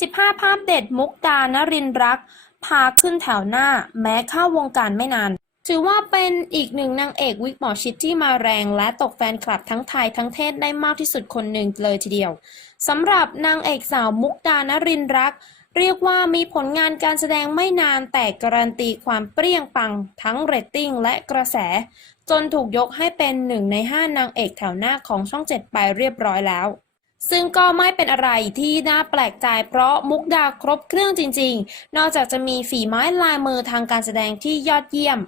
15 ภาพเด็ดมุกดานรินทร์รัก พาขึ้นแถวหน้าแม้เข้าวงการไม่นาน ถือว่าเป็นอีกหนึ่งนางเอกวิกหมอชิดที่มาแรงและตกแฟนคลับทั้งไทยทั้งเทศได้มากที่สุดคนหนึ่งเลยทีเดียวสำหรับนางเอกสาวมุกดานรินทร์รัก เรียกว่ามีผลงานการแสดงไม่นานแต่การันตีความเปรี้ยงปัง ทั้งเรตติ้งและกระแส จนถูกยกให้เป็นหนึ่งในห้านางเอกแถวหน้าของช่องเจ็ดไปเรียบร้อยแล้ว ซึ่งก็ไม่เป็นอะไรที่น่าแปลกใจเพราะมุกดาครบเครื่องจริง ๆ นอกจากจะมีฝีไม้ลายมือทางการแสดงที่ยอดเยี่ยม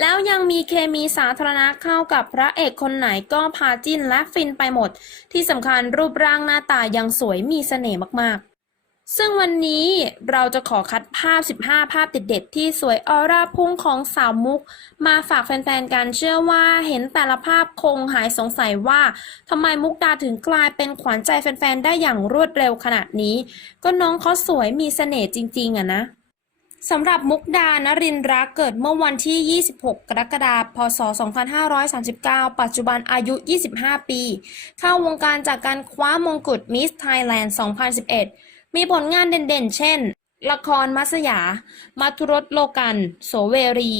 แล้วยังมีเคมีสาธารณะเข้ากับพระเอกคนไหนก็พาจิ้นและฟินไปหมด ที่สำคัญรูปร่างหน้าตายังสวยมีเสน่ห์มากๆ ซึ่งวันนี้เราจะขอคัดภาพ 15 ภาพเด็ดๆที่สวยออร่าพุ่งของสาวมุก มาฝากแฟนๆกันเชื่อว่าเห็นแต่ละภาพคงหายสงสัยว่าทำไมมุกดาถึงกลายเป็นขวัญใจแฟนๆ ได้อย่างรวดเร็วขนาดนี้ ก็น้องเขาสวยมีเสน่ห์จริง ๆอะนะสำหรับมุกดานรินรักเกิดเมื่อวันที่ 26 กรกฎาคม พศ 2539 ปัจจุบันอายุ 25 ปี เข้าวงการจากการคว้ามงกุฎมิสไทยแลนด์ 2011 มีผลงานเด่นๆ เช่น ละครมัสยา มัทุรสโลกัน โสเวรี